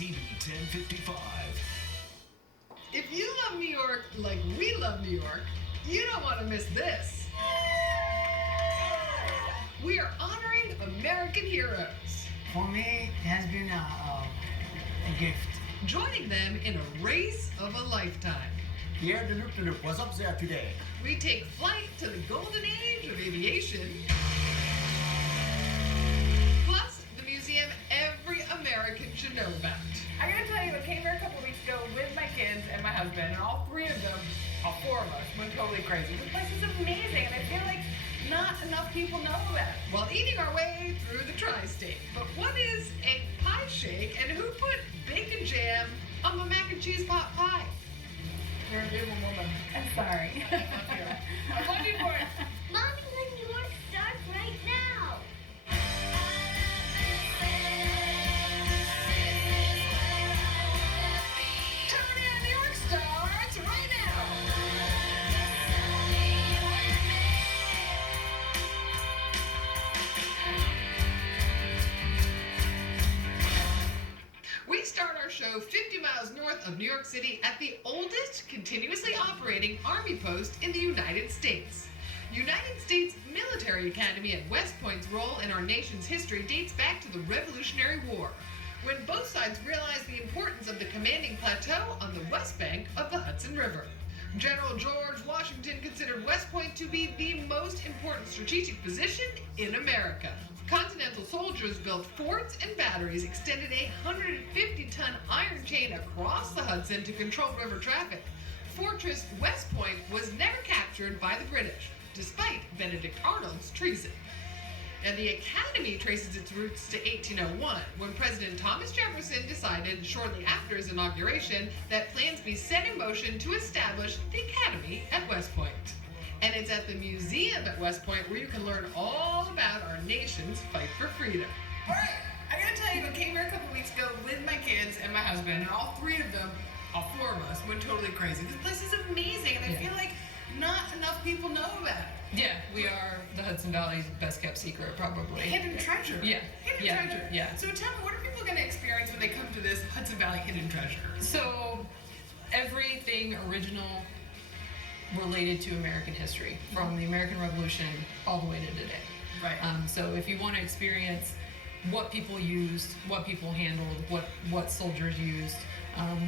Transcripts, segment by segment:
TV 1055. If you love New York like we love New York, you don't want to miss this. We are honoring American heroes. For me, it has been a gift. Joining them in a race of a lifetime. Pierre de Luc was up there today. We take flight to the golden age of aviation. Plus, the museum every American should know about. I gotta tell you, I came here a couple weeks ago with my kids and my husband, and all three of them, all four of us, went totally crazy. This place is amazing, and I feel like not enough people know about it. While eating our way through the tri-state. But what is a pie shake, and who put bacon jam on the mac and cheese pot pie? You're a beautiful woman. I'm sorry. I love you for it. Mommy, the New York starts right now. Toni on New York starts right now. We start our show 50 miles north of New York City at the oldest continuously operating Army post in the United States. United States Military Academy at West Point's role in our nation's history dates back to the Revolutionary War, when both sides realized the importance of the commanding plateau on the west bank of the Hudson River. General George Washington considered West Point to be the most important strategic position in America. Continental soldiers built forts and batteries, extended a 150-ton iron chain across the Hudson to control river traffic. Fortress West Point was never captured by the British, despite Benedict Arnold's treason. And the Academy traces its roots to 1801, when President Thomas Jefferson decided, shortly after his inauguration, that plans be set in motion to establish the Academy at West Point. And it's at the museum at West Point where you can learn all about our nation's fight for freedom. All right, I gotta tell you, I came here a couple weeks ago with my kids and my husband, and all three of them, all four of us, went totally crazy. This place is amazing, and I feel like not enough people know about it. Yeah, we are the Hudson Valley's best kept secret, probably. Hidden treasure. Yeah. Hidden treasure. Yeah. So tell me, what are people gonna experience when they come to this Hudson Valley hidden treasure? So, everything original related to American history, from the American Revolution all the way to today. Right. So if you want to experience what people used, what people handled, what soldiers used,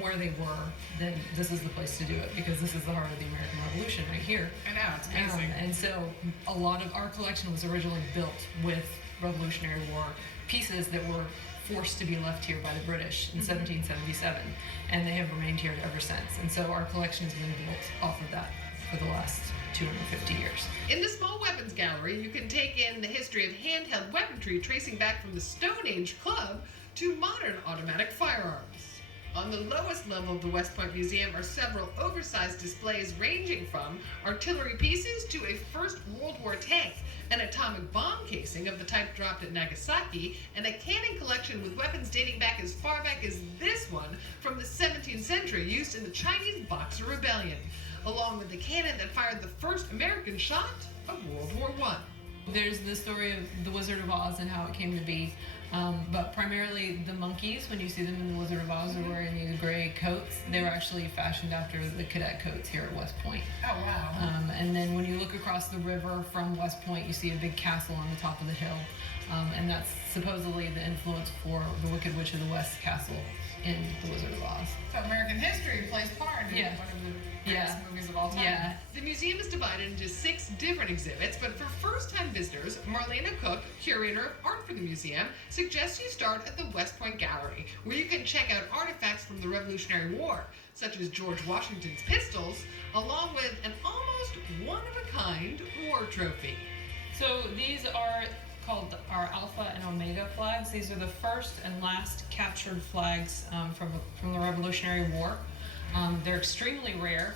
where they were, then this is the place to do it, because this is the heart of the American Revolution right here. I know, it's amazing. And so a lot of our collection was originally built with Revolutionary War pieces that were forced to be left here by the British in 1777, and they have remained here ever since. And so our collection has been built off of that for the last 250 years. In the small weapons gallery, you can take in the history of handheld weaponry tracing back from the Stone Age club to modern automatic firearms. On the lowest level of the West Point Museum are several oversized displays ranging from artillery pieces to a First World War tank, an atomic bomb casing of the type dropped at Nagasaki, and a cannon collection with weapons dating back as far back as this one from the 17th century, used in the Chinese Boxer Rebellion, along with the cannon that fired the first American shot of World War I. There's the story of the Wizard of Oz and how it came to be, but primarily the monkeys, when you see them in the Wizard of Oz, are wearing these gray coats. They were actually fashioned after the cadet coats here at West Point. Oh, wow. And then when you look across the river from West Point, you see a big castle on the top of the hill, and that's supposedly the influence for the Wicked Witch of the West castle in the Wizard of Oz. So American history plays part in one of the greatest movies of all time. Yeah. The museum is divided into 6 different exhibits, but for first-time visitors, Marlena Cook, curator of art for the museum, suggests you start at the West Point Gallery, where you can check out artifacts from the Revolutionary War, such as George Washington's pistols, along with an almost one-of-a-kind war trophy. So these are called our Alpha and Omega flags. These are the first and last captured flags from the Revolutionary War. They're extremely rare.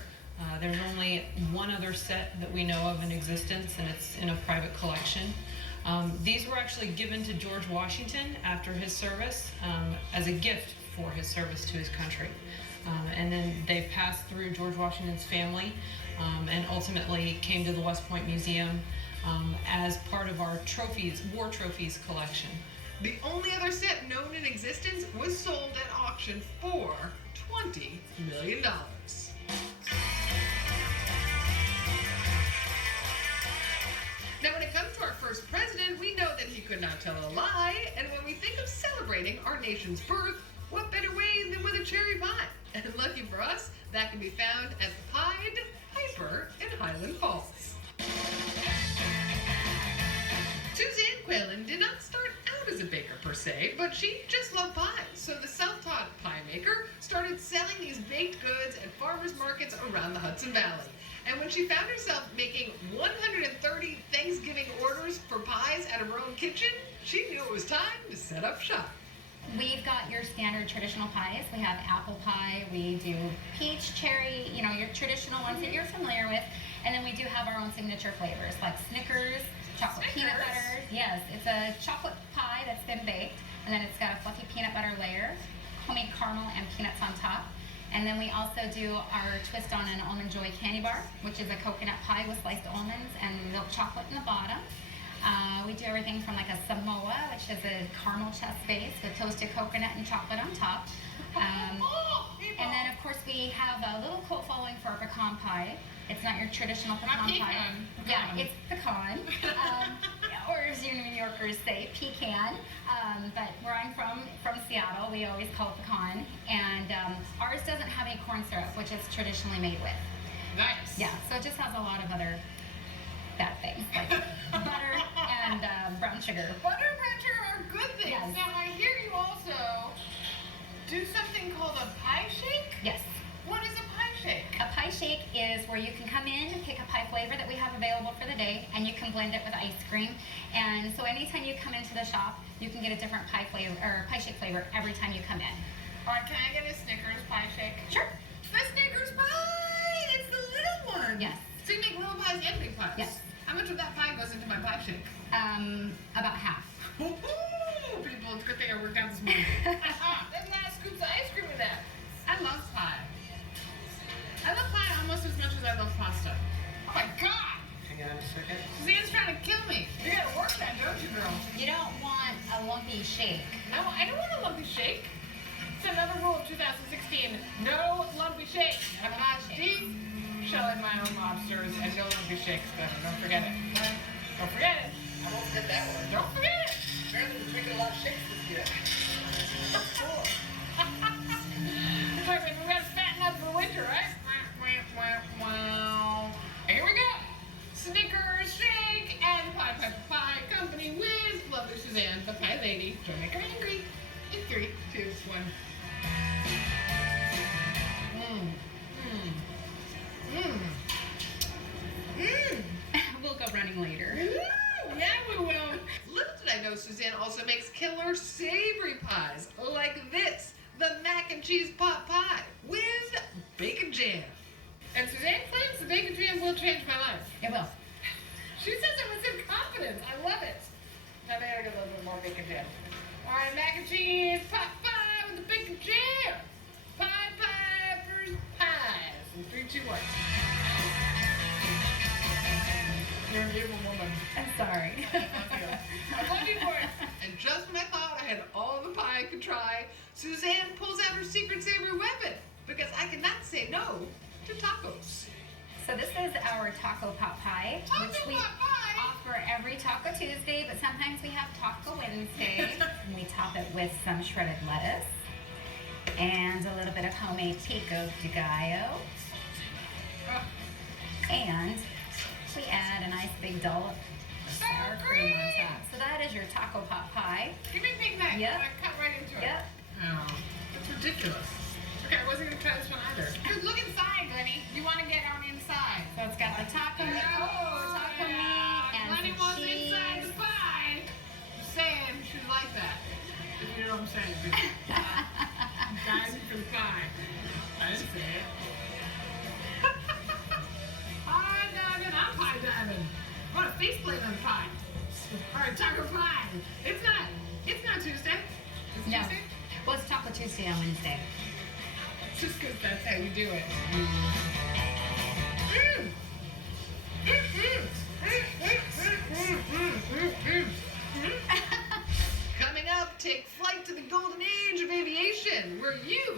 There's only one other set that we know of in existence, and it's in a private collection. These were actually given to George Washington after his service as a gift for his service to his country. And then they passed through George Washington's family and ultimately came to the West Point Museum as part of our trophies, war trophies collection. The only other set known in existence was sold at auction for $20 million. Now, when it comes to our first president, we know that he could not tell a lie, and when we think of celebrating our nation's birth, what better way than with a cherry pie? And lucky for us, that can be found at the Pied Piper in Highland Falls. Suzanne Quaylen did not start out as a baker per se, but she just loved pies. So the self-taught pie maker started selling these baked goods at farmers markets around the Hudson Valley. And when she found herself making 130 Thanksgiving orders for pies out of her own kitchen, she knew it was time to set up shop. We've got your standard traditional pies. We have apple pie, we do peach, cherry, your traditional ones that you're familiar with. And then we do have our own signature flavors like Snickers, chocolate peanut butter. Yes, it's a chocolate pie that's been baked, and then it's got a fluffy peanut butter layer, homemade caramel and peanuts on top. And then we also do our twist on an Almond Joy candy bar, which is a coconut pie with sliced almonds and milk chocolate in the bottom. We do everything from like a Samoa, which is a caramel chest base with toasted coconut and chocolate on top. And then of course we have a little cult following for our pecan pie. It's not your traditional pecan pie. Pecan. Yeah, it's pecan. Or as you New Yorkers say, pecan. But where I'm from Seattle, we always call it pecan. And ours doesn't have any corn syrup, which it's traditionally made with. Nice. Yeah, so it just has a lot of other bad things, like butter and brown sugar. Butter and brown sugar are good things. Yes. Now I hear you also do something called a pie shake. Yes. What is a pie shake? A pie shake is where you can come in and pick a pie flavor that we have available for the day, and you can blend it with ice cream. And so anytime you come into the shop, you can get a different pie flavor or pie shake flavor every time you come in. All right, can I get a Snickers pie shake? Sure. The Snickers pie! It's the little one. Yes. So you make little pies and big pies? Yes. How much of that pie goes into my pie shake? About half. Woohoo! People, it's a good thing I worked out this morning. There's a lot of scoops of ice cream in that. I love pie. I love pie almost as much as I love pasta. Oh my god! Hang on a second. Suzanne's trying to kill me. You gotta work that, don't you, girl? You don't want a lumpy shake. No, I don't want a lumpy shake. It's another rule of 2016. No lumpy shake. I'm not deep shelling my own lobsters and no lumpy shakes, but don't forget it. Don't forget it. I won't forget that one. Don't forget it. Apparently we're drinking a lot of shakes this year. Wait, we gotta fatten up for winter, right? Wow. Here we go. Snickers shake and Pie Piper Pie Company with lovely Suzanne, the pie lady. Don't make her angry. In 3, 2, 1. We'll go running later. Ooh, yeah, we will. Little did I know Suzanne also makes killer savory pies like this, the mac and cheese pot pie with bacon jam. And Suzanne claims the bacon jam will change my life. It will. She says it with some confidence. I love it. Now they gotta get a little bit more bacon jam. All right, mac and cheese pot pie with the bacon jam. Pie Piper's pies. In 3, 2, 1. You're a beautiful woman. I'm sorry. I love you for it. And just when I thought I had all the pie I could try, Suzanne pulls out her secret savory weapon because I cannot say no to tacos. So this is our taco pot pie, Taco which we pot pie? offer every Taco Tuesday, but sometimes we have Taco Wednesday. And we top it with some shredded lettuce and a little bit of homemade pico de gallo. And we add a nice big dollop of sour cream on top. So that is your taco pot pie. Give me a big knife. Yep. I'm gonna cut right into it. Yep. Oh, that's ridiculous. Okay, I wasn't gonna try this one either. Dude, look inside, Glenny. You want to get on inside. So it's got the taco meat, taco meat, and Glenny some wants cheese. inside the pie. Just saying, she'd like that. If you know what I'm saying. I'm diving for the pie. I didn't say it. Pie diving, I'm pie diving. I want a faceplate on the pie. All right, taco pie. It's not Tuesday. It's No. Tuesday. Well, it's Taco Tuesday on Wednesday. Just because that's how you do it. Coming flight to the golden age of aviation, where you